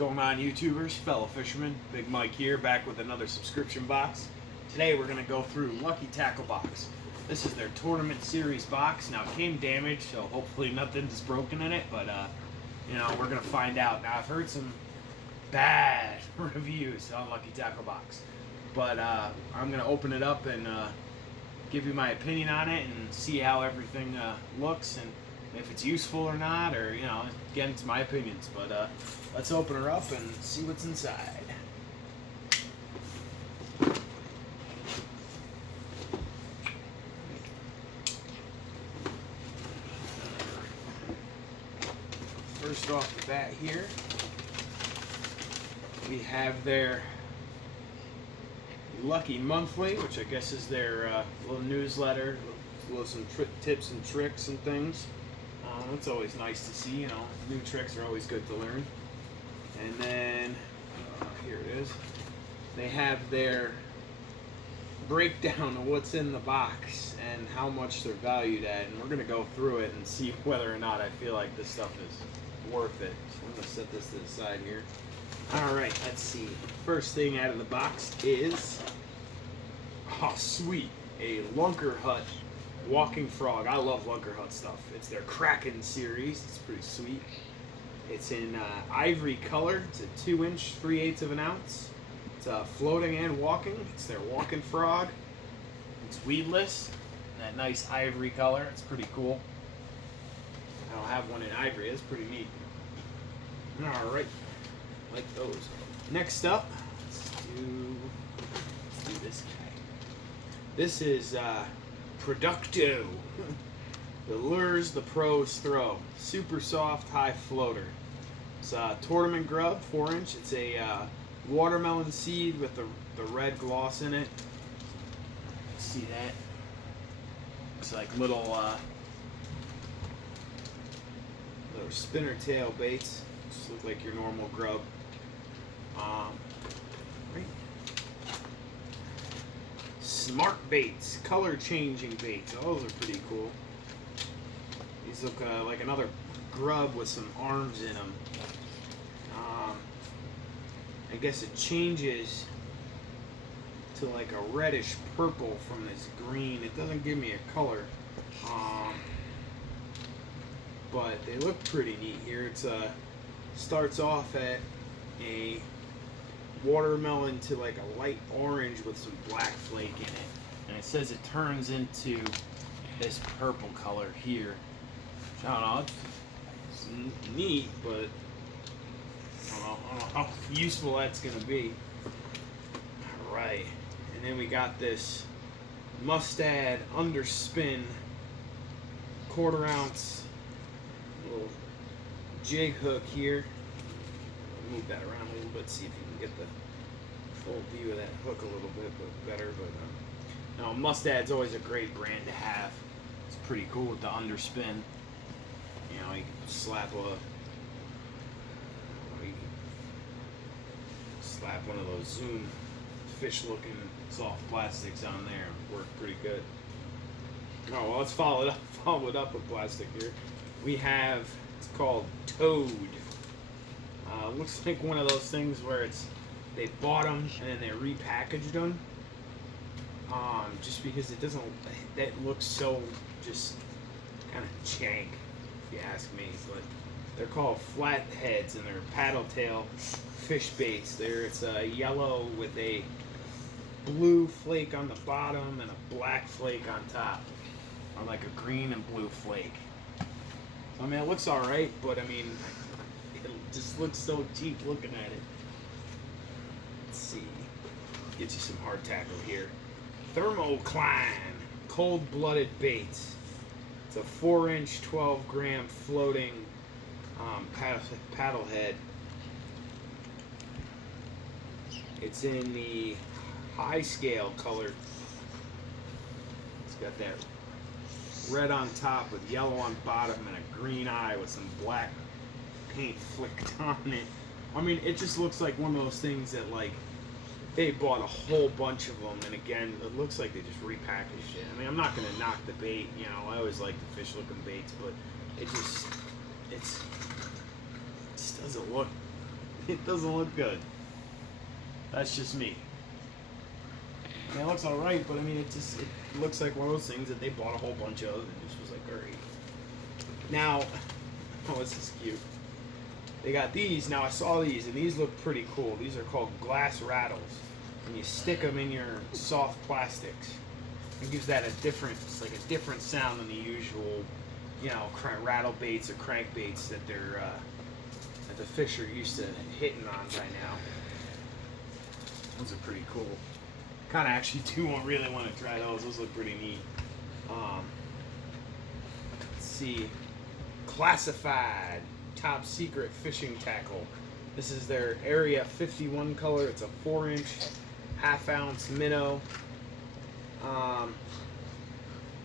going on, YouTubers, fellow fishermen? Big Mike here, back with another subscription box. Today we're going to go through Lucky Tackle Box. This is their tournament series box. Now it came damaged, so hopefully nothing's broken in it, but you know, we're going to find out. Now I've heard some bad reviews on Lucky Tackle Box, but I'm going to open it up and give you my opinion on it and see how everything looks and if it's useful or not, or, you know, again, it's my opinions, but let's open her up and see what's inside. First off the bat here, we have their Lucky Monthly, which I guess is their little newsletter, some tips and tricks and things. It's always nice to see, you know, new tricks are always good to learn. And then, here it is, they have their breakdown of what's in the box and how much they're valued at, and we're going to go through it and see whether or not I feel like this stuff is worth it. So I'm going to set this to the side here. Alright, let's see. First thing out of the box is, oh sweet, a Lunker Hut Walking Frog. I love Lunker Hut stuff. It's their Kraken series. It's pretty sweet. It's in ivory color. It's a 2-inch, 3/8 of an ounce. It's floating and walking. It's their Walking Frog. It's weedless. That nice ivory color. It's pretty cool. I don't have one in ivory. It's pretty neat. Alright. Like those. Next up, let's do this guy. This is Producto. The lures the pros throw. Super soft, high floater. It's a tournament grub, 4-inch. It's a watermelon seed with the red gloss in it. See that? It's like little spinner tail baits. Just look like your normal grub. Right. Smart baits, color changing baits. Oh, those are pretty cool. These look like another grub with some arms in them. I guess it changes to like a reddish purple from this green. It doesn't give me a color, but they look pretty neat here. It's starts off at a watermelon to like a light orange with some black flake in it, and it says it turns into this purple color here. I don't know, it's neat, but I don't know how useful that's gonna be. Alright, and then we got this Mustad Underspin 1/4 ounce little jig hook here. Move that around a little bit, see if you can get the full view of that hook a little bit better. But no, Mustad's always a great brand to have. It's pretty cool with the underspin. You know, you can slap one of those Zoom fish-looking soft plastics on there and work pretty good. Oh well, let's follow it up with plastic here. We have, it's called Toad. Looks like one of those things where they bought them and then they repackaged them. Just because it doesn't, that looks so just kind of jank, if you ask me. But they're called flatheads and they're paddle tail fish baits. It's yellow with a blue flake on the bottom and a black flake on top, or like a green and blue flake. So, I mean, it looks alright, but I mean, it just looks so cheap looking at it. Let's see. Get you some hard tackle here. Thermocline cold-blooded baits. It's a 4-inch, 12-gram floating paddle head. It's in the high scale color. It's got that red on top with yellow on bottom and a green eye with some black paint flicked on it. I mean, it just looks like one of those things that, like, they bought a whole bunch of them, and again, it looks like they just repackaged it. I mean, I'm not going to knock the bait, you know, I always like the fish-looking baits, but it just doesn't look It doesn't look good. That's just me. I mean, it looks alright, but I mean, it looks like one of those things that they bought a whole bunch of and just was like, alright. Now, oh, this is cute. They got these. Now, I saw these, and these look pretty cool. These are called glass rattles. And you stick them in your soft plastics. It gives that it's like a different sound than the usual, rattle baits or crank baits that that the fish are used to hitting on by now. Those are pretty cool. Kind of actually do really want to try those. Those look pretty neat. Let's see. Classified top secret fishing tackle. This is their Area 51 color. It's a 4-inch, half-ounce minnow.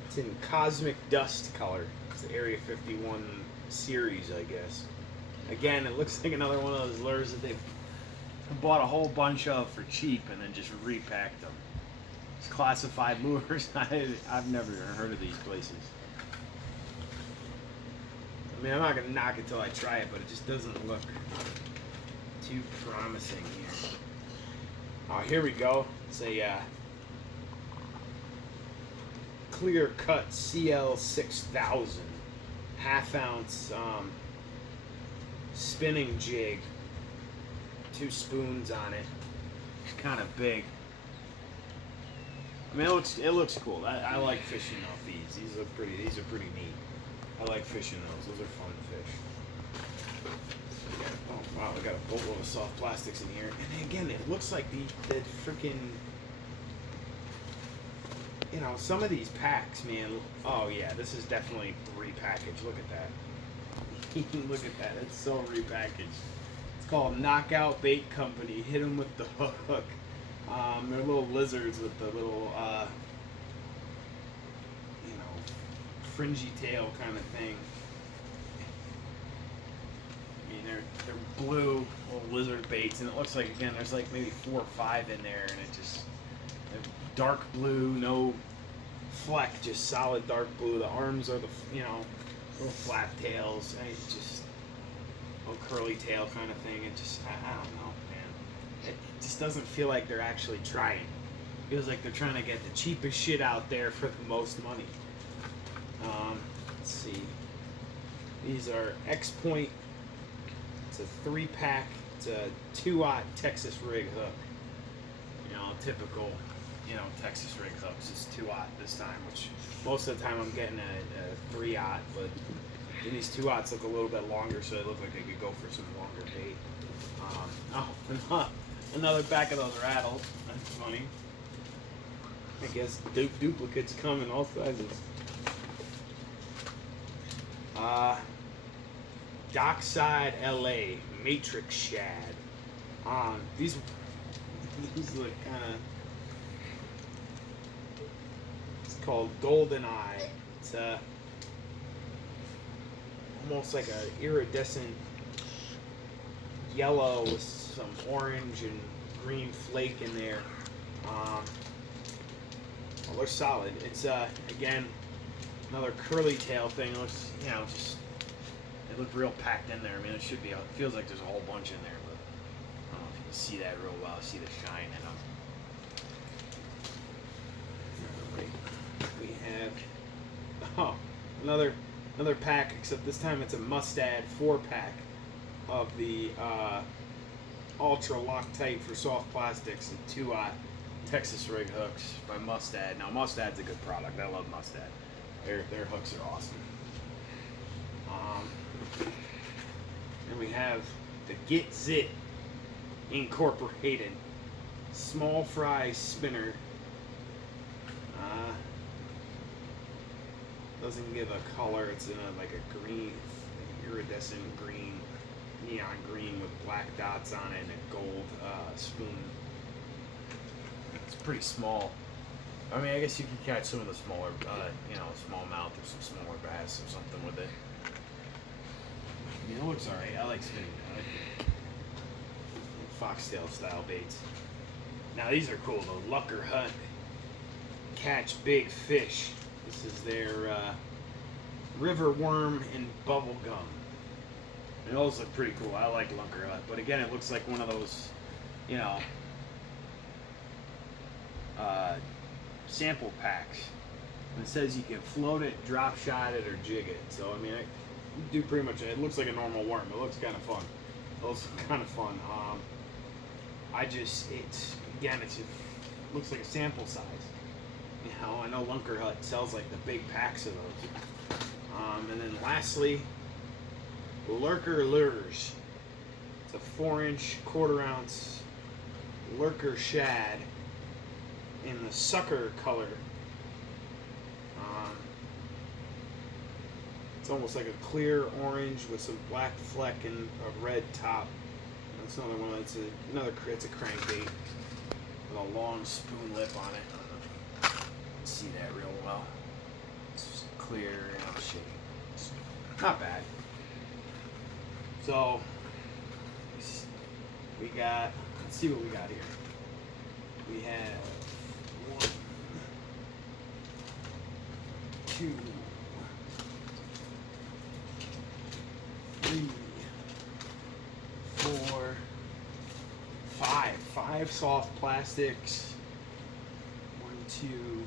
It's in cosmic dust color. It's the Area 51 series, I guess. Again, it looks like another one of those lures that they've bought a whole bunch of for cheap and then just repacked them. It's classified lures. I've never heard of these places. I mean, I'm not going to knock it till I try it, but it just doesn't look too promising here. Oh, here we go. It's a clear cut CL 6000 half-ounce spinning jig. 2 spoons on it. It's kind of big. I mean, it looks cool. I like fishing off these. These are pretty neat. I like fishing those. Those are fun to fish. Oh wow, we got a boatload of soft plastics in here. And again, it looks like the freaking, some of these packs, man. Oh yeah, this is definitely repackaged. Look at that. Look at that. It's so repackaged. It's called Knockout Bait Company. Hit them with the hook. They're little lizards with the little, fringy tail kind of thing. I mean, they're blue little lizard baits, and it looks like, again, there's like maybe 4 or 5 in there, and they're dark blue, no fleck, just solid dark blue. The arms are the, little flat tails, and it's just little curly tail kind of thing. It just, I don't know, man. It just doesn't feel like they're actually trying. It feels like they're trying to get the cheapest shit out there for the most money. Let's see. These are X-Point. It's a 3-pack. It's a 2-aught Texas rig hook. Typical, Texas rig hooks. It's 2-aught this time, which most of the time I'm getting a 3-aught, but then these 2-aughts look a little bit longer, so they look like they could go for some longer bait. Another pack of those rattles. That's funny. I guess duplicates come in all sizes. Dockside LA Matrix Shad. These look kind of. It's called Golden Eye. It's almost like a iridescent yellow with some orange and green flake in there. Well, they're solid. It's again, another curly tail thing. It looks, they look real packed in there. I mean, it should be. It feels like there's a whole bunch in there, but I don't know if you can see that real well. See the shine in them. We have another pack, except this time it's a Mustad 4-pack of the Ultra Loctite for soft plastics and 2-aught Texas rig hooks by Mustad. Now Mustad's a good product. I love Mustad. Their hooks are awesome. And we have the Get Zit Incorporated small fry spinner. Doesn't give a color. It's in a green, iridescent green, neon green with black dots on it and a gold spoon. It's pretty small. I mean, I guess you can catch some of the smaller, smallmouth or some smaller bass or something with it. I mean, it looks alright. I like spinning. I like foxtail style baits. Now these are cool. The Lucker Hut Catch Big Fish. This is their river worm and bubble gum. And those look pretty cool. I like Lunker Hut, but again, it looks like one of those, you know, sample packs. And it says you can float it, drop shot it, or jig it. So I mean, I do pretty much. It looks like a normal worm. It looks kind of fun. Those are kind of fun. It looks like a sample size. You know, I know Lunker Hut sells like the big packs of those. And then lastly, Lurker Lures. It's a 4-inch, quarter-ounce Lurker shad in the sucker color. It's almost like a clear orange with some black fleck and a red top. That's another one. It's a crankbait with a long spoon lip on it. You see that real well. It's clear and shady. It's not bad. So we got. Let's see what we got here. We have 1, 2, 3, 4, 5. 5 soft plastics. 1, 2. Where's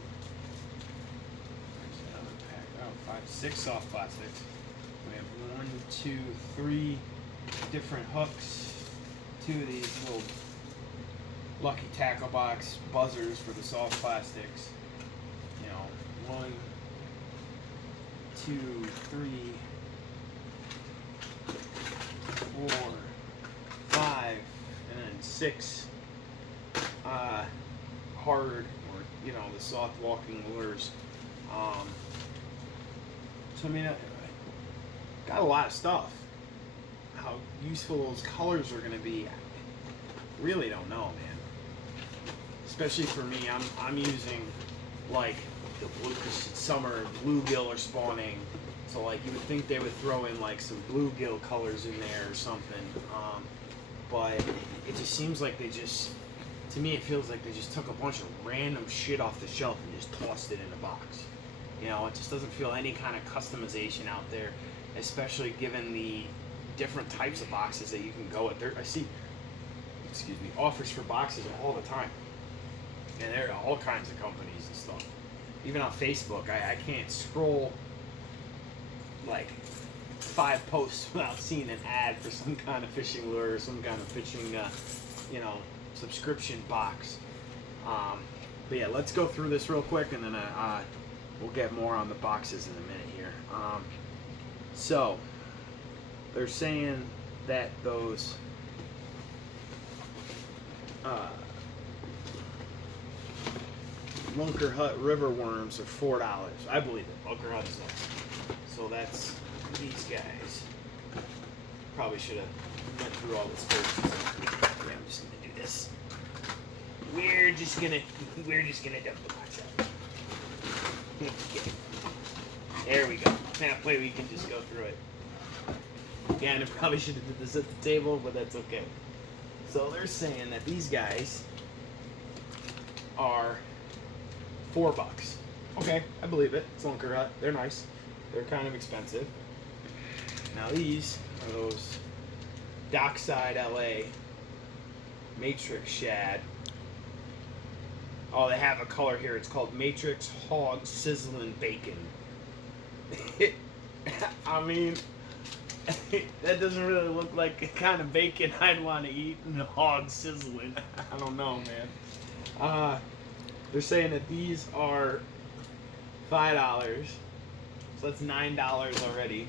the other pack? Oh, 5, 6 soft plastics. We have 1, 2, 3 different hooks. 2 of these little Lucky Tackle Box buzzers for the soft plastics. You know, 1, 2, 3, 4, 5, and then 6 hard, or you know, the soft walking lures. So I mean, got a lot of stuff. How useful those colors are going to be, I really don't know, man. Especially for me, I'm using like the blue, cause summer bluegill are spawning. So like you would think they would throw in like some bluegill colors in there or something, but it just seems like to me it feels like they just took a bunch of random shit off the shelf and just tossed it in a box. You know, it just doesn't feel any kind of customization out there, especially given the different types of boxes that you can go with. I see, offers for boxes all the time, and there are all kinds of companies and stuff. Even on Facebook, I can't scroll like 5 posts without seeing an ad for some kind of fishing lure or some kind of fishing, subscription box. But yeah, let's go through this real quick, and then we'll get more on the boxes in a minute here. So they're saying that those Lunker Hut river worms are $4. I believe it. Lunker Hut is next. So that's these guys. Probably should have went through all this first. Yeah, I'm just gonna do this. We're just gonna dump the box out. Okay. There we go. That way we can just go through it. Again, I probably should have did this at the table, but that's okay. So they're saying that these guys are $4. Okay, I believe it. It's Lunker Hut. They're nice. They're kind of expensive. Now these are those Dockside LA Matrix Shad. Oh, they have a color here. It's called Matrix Hog Sizzling Bacon. I mean, that doesn't really look like the kind of bacon I'd want to eat in hog sizzling. I don't know, man. They're saying that these are $5. So that's $9 already.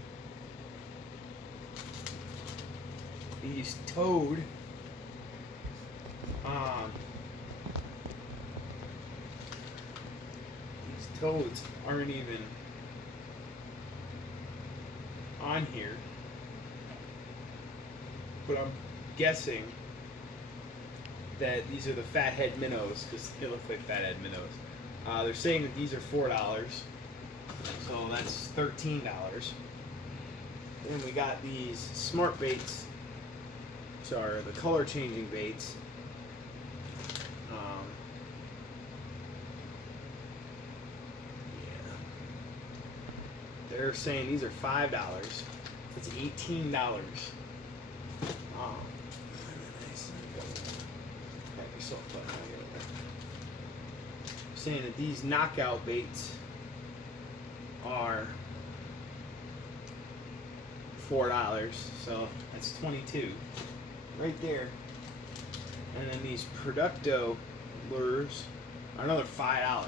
These Toad. These toads aren't even on here. But I'm guessing that these are the fathead minnows, because they look like fathead minnows. They're saying that these are $4. So that's $13. Then we got these smart baits, which are the color changing baits. They're saying these are $5. That's $18. Saying that these knockout baits are $4, so that's 22 right there. And then these Producto lures are another $5.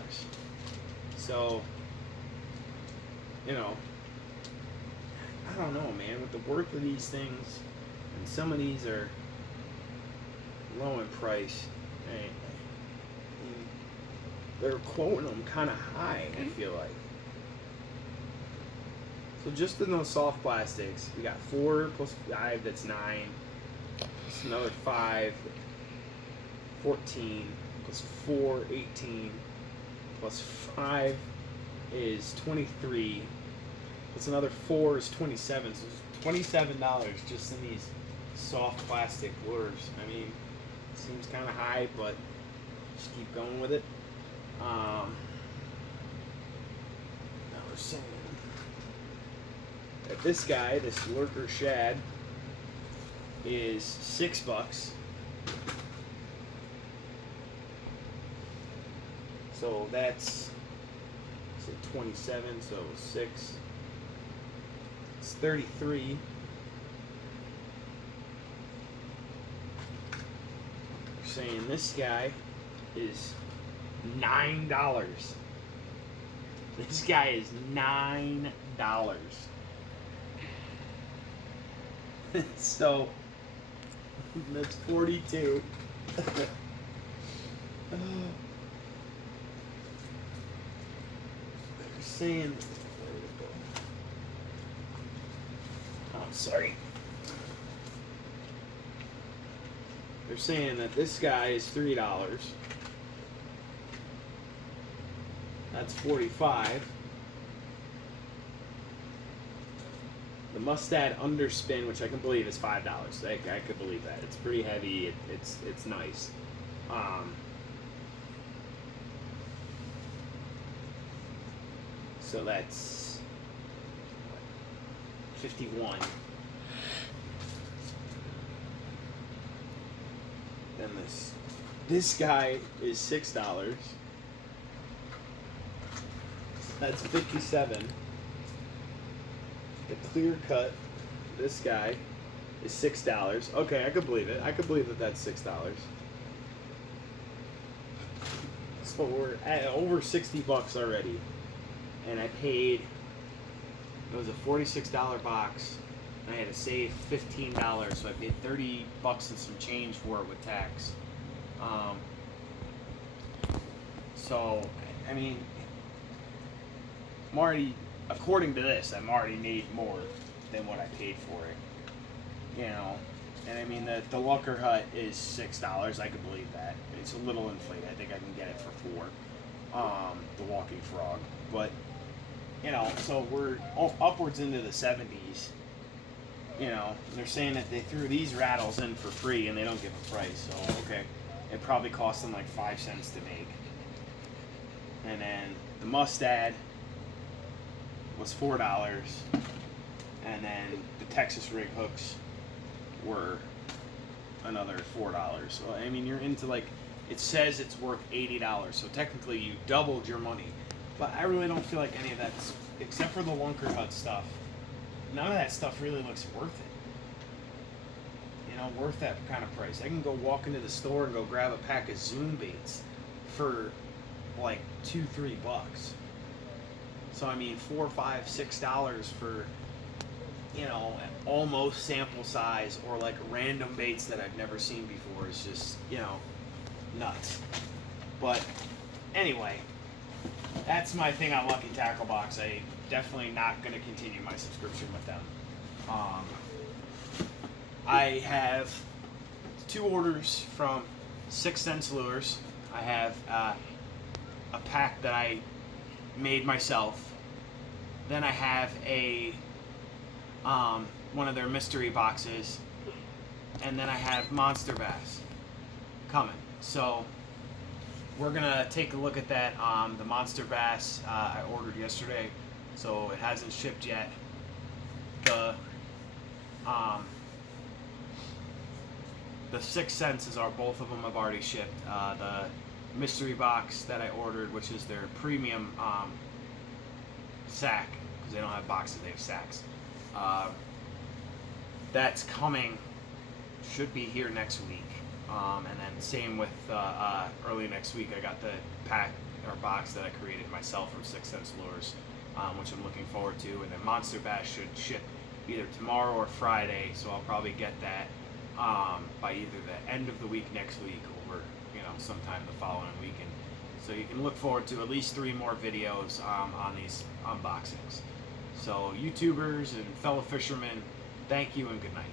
So, you know, I don't know, man, with the worth of these things, and some of these are low in price. They're quoting them kind of high, I feel like. So just in those soft plastics, we got 4 plus 5, that's 9. That's another 5, 14, plus 4, 18, plus 5 is 23, plus another 4 is 27. So it's $27 just in these soft plastic lures. I mean, it seems kind of high, but just keep going with it. Now we're saying that this guy, this lurker shad, is $6. So that's 27, so 6. It's 33. We're saying this guy is $9. This guy is $9. So that's 42. They're saying, I'm sorry. They're saying that this guy is $3. That's 45. The Mustad Underspin, which I can believe is $5. I could believe that. It's pretty heavy. It's nice. So that's 51. Then this guy is $6. That's 57. The clear cut, this guy, is $6. Okay, I could believe it. I could believe that that's $6. So we're at over $60 already, and I paid. It was a $46 box. And I had to save $15, so I paid $30 and some change for it with tax. So I mean, I'm already, according to this, I'm already made more than what I paid for it. You know, and I mean the Lucker Hut is $6. I could believe that. It's a little inflated. I think I can get it for $4. The Walking Frog, but you know, so we're upwards into the 70s. You know, they're saying that they threw these rattles in for free and they don't give a price. So okay, it probably cost them like 5 cents to make. And then the Mustad was $4, and then the Texas rig hooks were another $4. So I mean, you're into like, it says it's worth $80, so technically you doubled your money. But I really don't feel like any of that's, except for the Lunker Hut stuff, none of that stuff really looks worth it. You know, worth that kind of price. I can go walk into the store and go grab a pack of Zoom baits for like $2-3. So I mean, $4, $5, $6 for, you know, almost sample size, or like random baits that I've never seen before is just, you know, nuts. But anyway, that's my thing on Lucky Tackle Box. I definitely not going to continue my subscription with them. I have 2 orders from 6 Sense Lures. I have a pack that I made myself. Then I have a one of their mystery boxes, and then I have Monster Bass coming. So we're gonna take a look at that. The Monster Bass I ordered yesterday, so it hasn't shipped yet. The the 6 cents are both of them have already shipped. The mystery box that I ordered, which is their premium sack, because they don't have boxes, they have sacks. That's coming, should be here next week. And then same with early next week, I got the pack or box that I created myself from 6 Cents Lures, which I'm looking forward to. And then Monster Bass should ship either tomorrow or Friday, so I'll probably get that by either the end of the week next week or sometime the following week. And so you can look forward to at least 3 more videos on these unboxings. So YouTubers and fellow fishermen, thank you and good night.